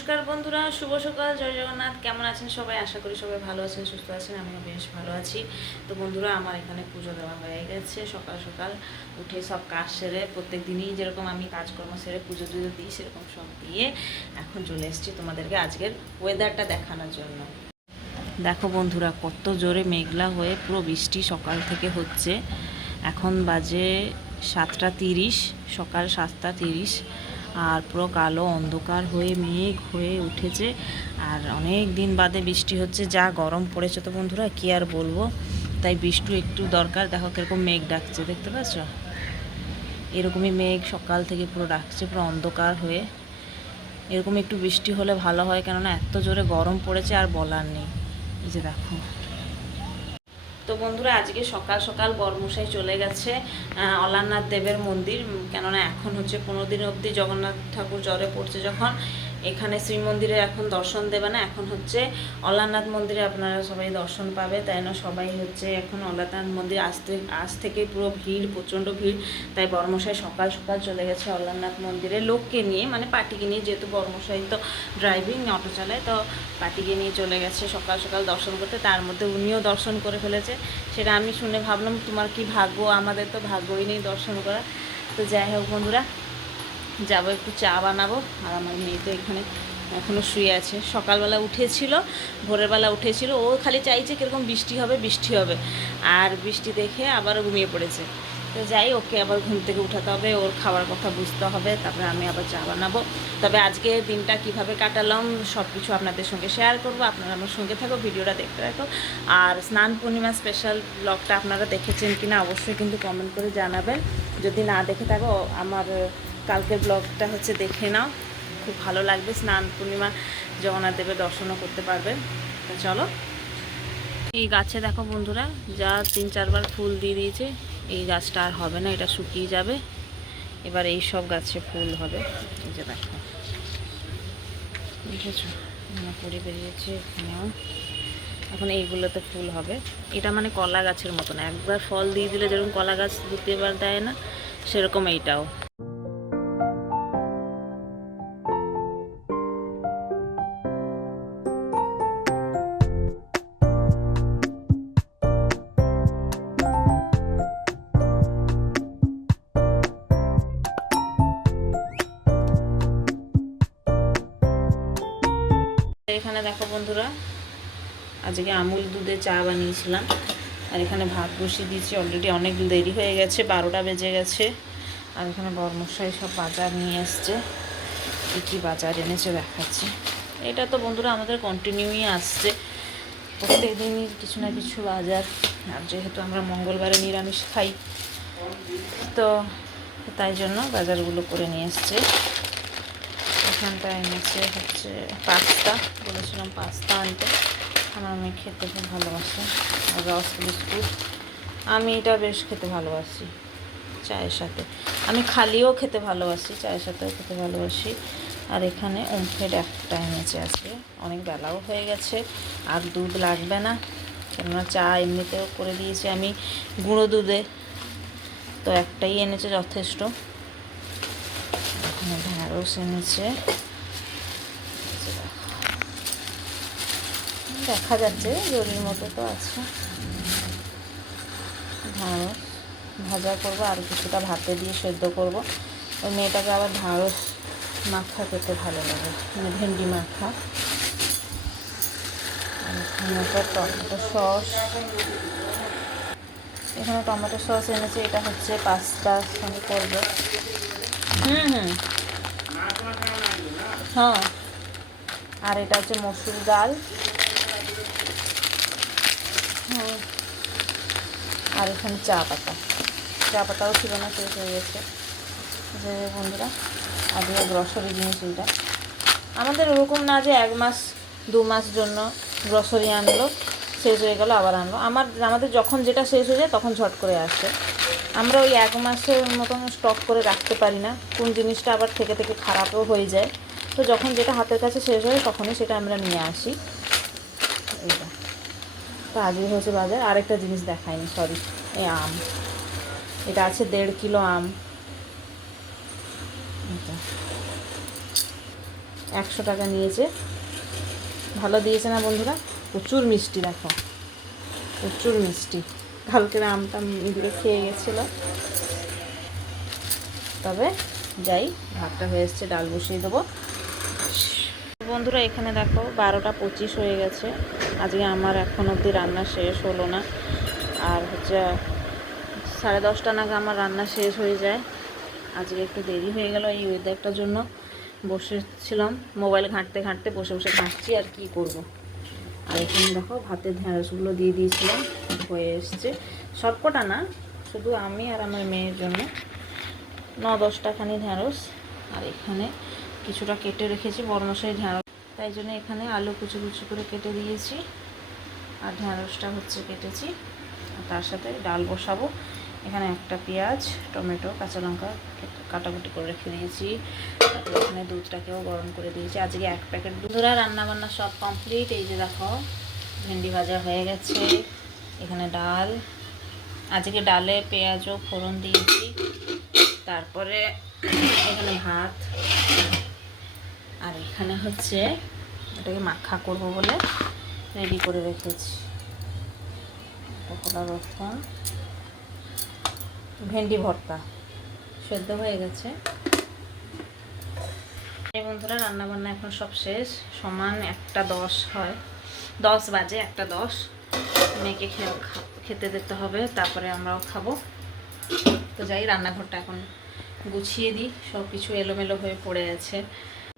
নমস্কার বন্ধুরা, শুভ সকাল, জয় জগন্নাথ। কেমন আছেন সবাই? আশা করি সবাই ভালো আছেন, সুস্থ আছেন। আমিও বেশ ভালো আছি। তো বন্ধুরা, আমার এখানে পুজো দেওয়া হয়ে গেছে। সকাল সকাল উঠে সব কাজ সেরে, প্রত্যেক দিনই যেরকম আমি কাজকর্ম সেরে পুজো টুজো দিই, সেরকম সব দিয়ে এখন চলে এসেছি তোমাদেরকে আজকের ওয়েদারটা দেখানোর জন্য। দেখো বন্ধুরা, কত জোরে মেঘলা হয়ে পুরো বৃষ্টি সকাল থেকে হচ্ছে। এখন বাজে 7:30, সকাল 7:30, আর পুরো কালো অন্ধকার হয়ে মেঘ হয়ে উঠেছে। আর অনেক দিন বাদে বৃষ্টি হচ্ছে। যা গরম পড়েছে তো বন্ধুরা, কী আর বলবো। তাই বৃষ্টি একটু দরকার। দেখো কীরকম মেঘ ডাকছে, দেখতে পাচ্ছ? এরকমই মেঘ সকাল থেকে পুরো ডাকছে, পুরো অন্ধকার হয়ে। এরকম একটু বৃষ্টি হলে ভালো হয়, কেননা এত জোরে গরম পড়েছে আর বলার নেই। এই যে দেখো। তো বন্ধুরা, আজকে সকাল সকাল বরমশাই চলে গেছে অলারনাথ দেবের মন্দির। কেননা এখন হচ্ছে 15 দিন অবধি জগন্নাথ ঠাকুর জ্বরে পড়ছে যখন, এখানে শ্রীমন্দিরে এখন দর্শন দেবে না। এখন হচ্ছে অলারনাথ মন্দিরে আপনারা সবাই দর্শন পাবে, তাই না? সবাই হচ্ছে এখন অলারনাথ মন্দির আজ থেকে পুরো ভিড়, প্রচণ্ড ভিড়। তাই বরমশাই সকাল সকাল চলে গেছে অলারনাথ মন্দিরে লোককে নিয়ে, মানে পার্টিকে নিয়ে। যেহেতু বরমশাই তো ড্রাইভিং, অটো চালায়, তো পার্টিকে নিয়ে চলে গেছে সকাল সকাল দর্শন করতে। তার মধ্যে উনিও দর্শন করে ফেলেছে। সেটা আমি শুনে ভাবলাম তোমার কি ভাগ্য, আমাদের তো ভাগ্যই নেই দর্শন করা। তো যাই হোক বন্ধুরা, যাবো, একটু চা বানাবো। আর আমার মেয়ে তো এখানে এখনও শুয়ে আছে। সকালবেলা উঠেছিল, ভোরের বেলা উঠেছিল, ও খালি চাইছে কীরকম বৃষ্টি হবে বৃষ্টি হবে, আর বৃষ্টি দেখে আবারও ঘুমিয়ে পড়েছে। তো যাই, ওকে আবার ঘুম থেকে উঠাতে হবে, ওর খাবার কথা বুঝতে হবে, তারপরে আমি আবার চা বানাবো। তবে আজকে দিনটা কিভাবে কাটালাম সব কিছু আপনাদের সঙ্গে শেয়ার করবো। আপনারা আমার সঙ্গে থাকো, ভিডিওটা দেখতে থাকো। আর স্নান পূর্ণিমা স্পেশাল ব্লগটা আপনারা দেখেছেন কিনা অবশ্যই কিন্তু কমেন্ট করে জানাবেন। যদি না দেখে থাকো, আমার কালকের ব্লগটা হচ্ছে দেখে নাও, খুব ভালো লাগবে। স্নান পূর্ণিমা জগন্নাথ দেবের দর্শনও করতে পারবেন। তো চলো। এই গাছে দেখো বন্ধুরা, যা 3-4 বার ফুল দিয়ে দিয়েছে। এই গাছটা আর হবে না, এটা শুকিয়ে যাবে। এবার এই সব গাছে ফুল হবে। এই যে দেখো, বুঝেছো? পরে বেরিয়েছে এখানেও। এখন এইগুলোতে ফুল হবে। এটা মানে কলা গাছের মতন, একবার ফল দিয়ে দিলে যেরকম কলা গাছ দ্বিতীয়বার দেয় না, সেরকম এইটাও। এখানে দেখো বন্ধুরা, আজকে আমুল দুধে চা বানিয়েছিলাম। আর এখানে ভাত বসিয়ে দিয়েছি অলরেডি, অনেক দেরি হয়ে গেছে, 12টা বেজে গেছে। আর এখানে বরমশাই সব বাজার নিয়ে এসছে। কী বাজার এনেছে দেখাচ্ছি। এটা তো বন্ধুরা আমাদের কন্টিনিউই আসছে, প্রত্যেক দিনই কিছু না কিছু বাজার। আর যেহেতু আমরা মঙ্গলবারে নিরামিষ খাই, তো তাই জন্য বাজারগুলো করে নিয়ে এসছে। এখানটা এনেছে হচ্ছে পাস্তা, বলেছিলাম পাস্তা আনতে। আমার মেয়ে খেতে খুব ভালোবাসে। আর রস বিস্কুট, আমি এটা বেশ খেতে ভালোবাসি চায়ের সাথে। আমি খালিও খেতে ভালোবাসি, চায়ের সাথেও খেতে ভালোবাসি। আর এখানে ওমফেড একটা এনেছে আজকে, অনেক বেলাও হয়ে গেছে, আর দুধ লাগবে না, কেননা চা এমনিতেও করে দিয়েছি আমি গুঁড়ো দুধে। তো একটাই এনেছে যথেষ্ট। এখানে ঢ্যাঁড়স এনেছে, দেখা যাচ্ছে জরির মতো তো আছে। ঢ্যাঁড়স ভাজা করবো, আর কিছুটা ভাতে দিয়ে সেদ্ধ করব। ওই মেয়েটাকে আবার ঢ্যাঁড়স মাখা খেতে ভালো লাগে, মানে ভেন্ডি মাখা। এখানে টমেটো সস, এখানে টমেটো সস এনেছে। এটা হচ্ছে পাস্তার সঙ্গে করবে। হ্যাঁ। আর এটা হচ্ছে মসুর ডাল। আর এখানে চা পাতাও ছিল না, শেষ হয়ে গেছে। যে বন্ধুরা, আজকে গ্রসারি জিনিস এইটা। আমাদের ওরকম না যে 1 মাস 2 মাস জন্য গ্রসারি আনলো, শেষ হয়ে গেল আবার আনলো। আমাদের যখন যেটা শেষ হয়ে যায় তখন ঝট করে আসে। আমরা ওই 1 মাসের মতন স্টক করে রাখতে পারি না, কোন জিনিসটা আবার থেকে থেকে খারাপও হয়ে যায়। তো যখন যেটা হাতের কাছে শেষ হয় তখনই সেটা আমরা নিয়ে আসি। এইটা তো আজকে হয়েছে বাজার। আরেকটা জিনিস দেখায়নি, সরি, এই আম। এটা আছে 1.5 কিলো আম। 100 টাকা নিয়েছে। ভালো দিয়েছে না বন্ধুরা? প্রচুর মিষ্টি, দেখো প্রচুর মিষ্টি। কালকে আমটা দিয়ে খেয়ে গেছিলো। তবে যাই, ভাতটা হয়ে এসছে, ডাল বসিয়ে দেবো। বন্ধুরা এখানে দেখো 12টা 25 হয়ে গেছে। আজকে আমার এখন অবধি রান্না শেষ হলো না। আর হচ্ছে 10:30 নাগাদ আমার রান্না শেষ হয়ে যায়। আজকে একটু দেরি হয়ে গেল এই ওয়েদারটার জন্য। বসেছিলাম মোবাইল ঘাঁটতে ঘাঁটতে, বসে বসে ঘাঁটছি, আর কি করব। আর এখানে দেখো ভাতের ঢ্যাঁড়সগুলো দিয়ে দিয়েছিলাম, হয়ে এসছে। সবকটা না, শুধু আমি আর আমার মেয়ের জন্য 9-10টা খানি ঢ্যাঁড়স। আর এখানে কিছুটা কেটে রেখেছি বড়মশাই ঢ্যাঁড়স, তাই জন্য এখানে আলু কুচি কুচি করে কেটে দিয়েছি, আর ঢ্যাঁড়সটা হচ্ছে কেটেছি। আর তার সাথে ডাল বসাবো। এখানে একটা পেঁয়াজ, টমেটো, কাঁচা লঙ্কা কাটাকুটি করে রেখে দিয়েছি। তারপরে এখানে দুধটাকেও গরম করে দিয়েছি। আজকে 1 প্যাকেট দুধ। রান্নাবান্না সব কমপ্লিট। এই যে দেখো ভেন্ডি ভাজা হয়ে গেছে। এখানে ডাল, আজকে ডালে পেঁয়াজও ফোড়ন দিয়েছি। তারপরে এখানে ভাত, আর এখানে হচ্ছে এটাকে মাখা করব বলে রেডি করে রেখেছি। কলা রসুন, ভেন্ডি ভর্তা সেদ্ধ হয়ে গেছে। এই বন্ধুরা রান্নাবান্না এখন সব শেষ। সমান 1টা 10 হয়, 10 বাজে, 1টা 10। মেয়েকে খেতে দিতে হবে, তারপরে আমরাও খাবো। তো যাই, রান্নাঘরটা এখন গুছিয়ে দিই, সব কিছু এলোমেলো হয়ে পড়ে আছে।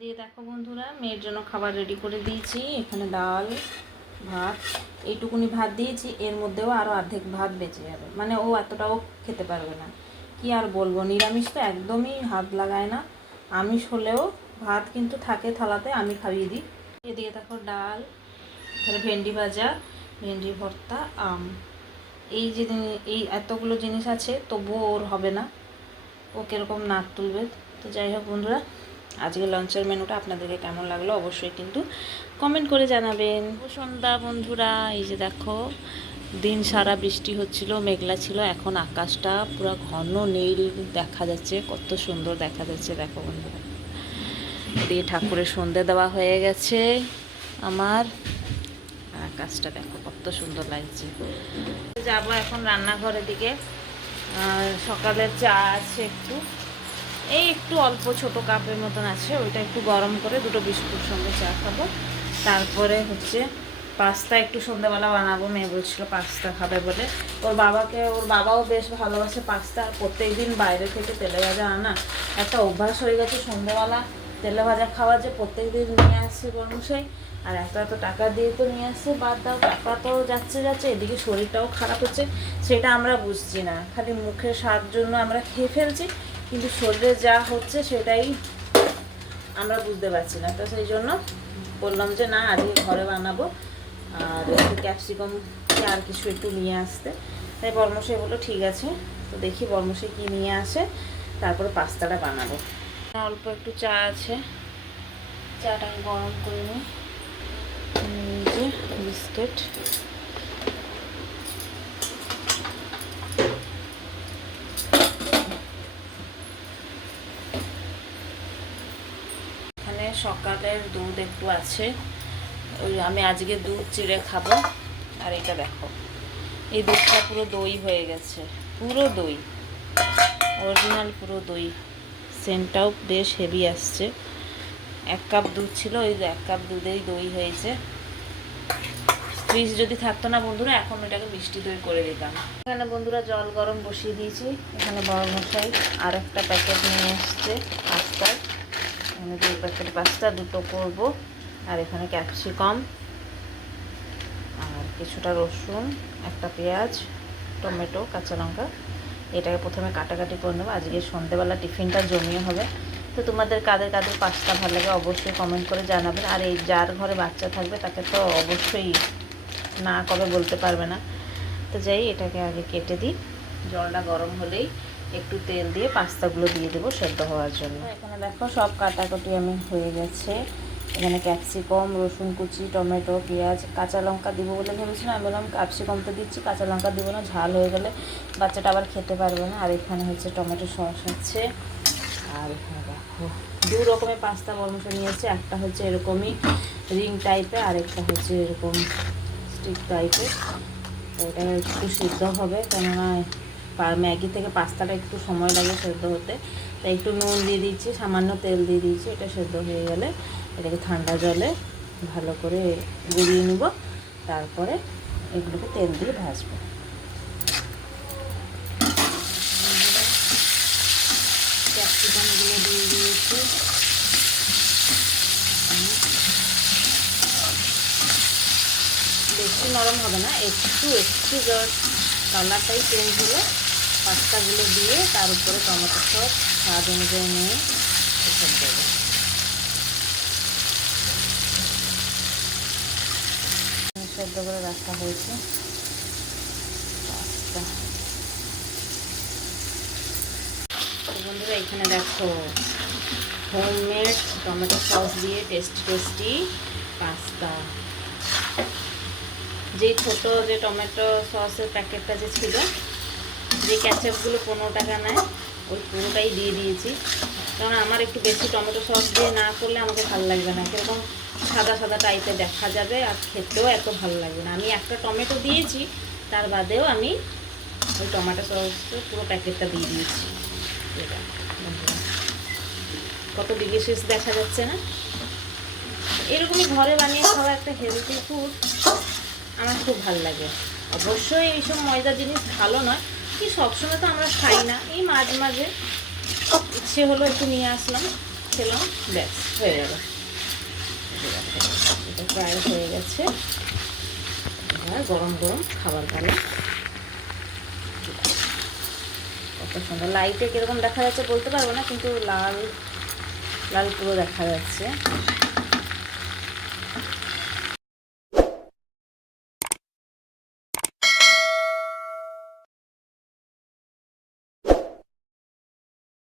দিয়ে দেখো বন্ধুরা মেয়ের জন্য খাবার রেডি করে দিয়েছি। এখানে ডাল, ভাত, এইটুকুনি ভাত দিয়েছি। এর মধ্যেও আরও অর্ধেক ভাত বেঁচে যাবে, মানে ও এতটাও খেতে পারবে না। কি আর বলবো, নিরামিষ তো একদমই হাত লাগায় না। আমিষ হলেও ভাত কিন্তু থাকে থালাতে, আমি খাইয়ে দিই। এদিকে দেখো ডাল, এখানে ভেন্ডি ভাজা, ভেন্ডি ভর্তা, আম। এই এতগুলো জিনিস আছে, তবুও ওর হবে না। ও কীরকম নাক তুলবে। তো যাই হোক বন্ধুরা, আজকে লাঞ্চের মেনুটা আপনাদেরকে কেমন লাগলো অবশ্যই কিন্তু কমেন্ট করে জানাবেন। সন্ধ্যা বন্ধুরা, এই যে দেখো দিন সারা বৃষ্টি হচ্ছিল, মেঘলা ছিল, এখন আকাশটা পুরো ঘন নীল দেখা যাচ্ছে, কত সুন্দর দেখা যাচ্ছে দেখো বন্ধুরা। দিয়ে ঠাকুরের সন্ধে দেওয়া হয়ে গেছে আমার, আকাশটা দেখো কত সুন্দর লাগছে। যাবো এখন রান্নাঘরের দিকে। সকালের চা আছে একটু অল্প ছোট কাপের মতন আছে, ওইটা একটু গরম করে 2টো বিস্কুট সঙ্গে চা খাবো। তারপরে হচ্ছে পাস্তা একটু সন্ধ্যাবেলা বানাবো। মেয়ে বলছিল পাস্তা খাবে বলে। ওর বাবাও বেশ ভালোবাসে পাস্তা। আর প্রত্যেকদিন বাইরে থেকে তেলে ভাজা আনা একটা অভ্যাস হয়ে গেছে, সন্ধ্যাবেলা তেলে ভাজা খাওয়া, যে প্রত্যেকদিন নিয়ে আসছে বর্মশাই। আর এত টাকা দিয়ে তো নিয়ে আসছে, বাদ দাও, টাকা তো যাচ্ছে, এদিকে শরীরটাও খারাপ হচ্ছে। সেটা আমরা বুঝছি না, খালি মুখের স্বাদ জন্য আমরা খেয়ে ফেলছি, কিন্তু শরীরে যা হচ্ছে সেটাই আমরা বুঝতে পারছি না। তো সেই জন্য বললাম যে না, আজকে ঘরে বানাবো। আর একটু ক্যাপসিকাম আর কিছু একটু নিয়ে আসতে, তাই বর্মশাই বললো ঠিক আছে। তো দেখি বর্মশাই কি নিয়ে আসে, তারপরে পাস্তাটা বানাবো। অল্প একটু চা আছে, চাটা আমি গরম করে নিই। যে বিস্কিট, এখানে সকালের দুধ একটু আছে, ওই আমি আজকে দুধ চিড়ে খাবো। আর এটা দেখো, এই দুধটা পুরো দই হয়ে গেছে, পুরো দই, অরিজিনাল পুরো দই। সেন্টটাও বেশ হেভি আসছে। 1 কাপ দুধ ছিল, ওই 1 কাপ দুধেই দই হয়েছে। ফ্রিজ যদি থাকতো না বন্ধুরা, এখন ওটাকে মিষ্টি দই করে দিতাম। এখানে বন্ধুরা জল গরম বসিয়ে দিয়েছি। এখানে বড় মশাই আর একটা প্যাকেট নিয়ে এসছে পাস্তার। এখানে 2 প্যাকেট পাস্তা, 2টো করবো। আর এখানে ক্যাপসিকাম আর কিছুটা রসুন, একটা পেঁয়াজ, টমেটো, কাঁচা লঙ্কা। এটাকে প্রথমে কাটাকাটি করে নেবো। আজকে সন্ধ্যেবেলা টিফিনটা জমিয়ে হবে। তো তোমাদের কাদের কাদের পাস্তা ভালো লাগে অবশ্যই কমেন্ট করে জানাবেন। আর এই যার ঘরে বাচ্চা থাকবে তাকে তো অবশ্যই না কবে বলতে পারবে না। তো যাই, এটাকে আগে কেটে দিই। জলটা গরম হলেই একটু তেল দিয়ে পাস্তাগুলো দিয়ে দেবো সেদ্ধ হওয়ার জন্য। এখানে দেখো সব কাটাকুটি আমি হয়ে গেছে। এখানে ক্যাপসিকাম, রসুন কুচি, টমেটো, পেঁয়াজ, কাঁচা লঙ্কা দিব বলে ভেবেছিলাম। আমি বললাম ক্যাপসিকাম তো দিচ্ছি, কাঁচা লঙ্কা দিব না, ঝাল হয়ে গেলে বাচ্চাটা আবার খেতে পারবে না। আর এখানে হচ্ছে টমেটো সস আছে। আর এখানে দেখো দু রকমের পাস্তা বড় মশলা নিয়েছি, একটা হচ্ছে এরকমই রিং টাইপের, আর একটা হচ্ছে এরকম স্টিক টাইপের। এটা একটু সিদ্ধ হবে, কেননা ম্যাগি থেকে পাস্তাটা একটু সময় লাগে সেদ্ধ হতে, তাই একটু নুন দিয়ে দিচ্ছি, সামান্য তেল দিয়ে দিচ্ছি। এটা সেদ্ধ হয়ে গেলে এটাকে ঠান্ডা জলে ভালো করে গড়িয়ে নেব, তারপরে এগুলোকে তেল দিয়ে ভাজবো। ক্যাপসিকামগুলো দিয়ে দিয়েছি, বেশি নরম হবে না, একটু একটু জাস্ট কালারটাই চেঞ্জ হলে পাস্তাগুলো দিয়ে তার উপরে টমেটো সস স্বাদ অনুযায়ী নিয়ে এসব দেবো। সেদ্ধ করে রাখা হয়েছে পাস্তা। বন্ধুরা এখানে দেখো হোমমেড টমেটো সস দিয়ে টেস্টি পাস্তা। যেই ছোটো যে টমেটো সসের প্যাকেটটা যে ছিল, যে ক্যাচাপগুলো 15 টাকা নেয়, ওই পুরোটাই দিয়ে দিয়েছি। কারণ আমার একটু বেশি টমেটো সস দিয়ে না করলে আমাকে ভালো লাগবে না, কীরকম সাদা সাদা টাইপের দেখা যাবে, আর খেতেও এত ভালো লাগবে না। আমি একটা টমেটো দিয়েছি, তার বাদেও আমি ওই টমেটো সসের পুরো প্যাকেটটা দিয়ে দিয়েছি। এটা কত ডিলিশিয়াস দেখা যাচ্ছে না? এরকমই ঘরে বানিয়ে খাওয়া একটা হেলদি ফুড আমার খুব ভালো লাগে। অবশ্যই এইসব ময়দা জিনিস ভালো নয়, কি সবসময় তো আমরা খাই না, এই মাঝে মাঝে ইচ্ছে হলো একটু নিয়ে আসলাম, খেলাম, ব্যাস হয়ে গেল। এটা প্রায় হয়ে গেছে, এবার গরম গরম খাবার পালা। কত সুন্দর লাইটে কীরকম দেখা যাচ্ছে বলতে পারবো না, কিন্তু লাল লাল পুরো দেখা যাচ্ছে।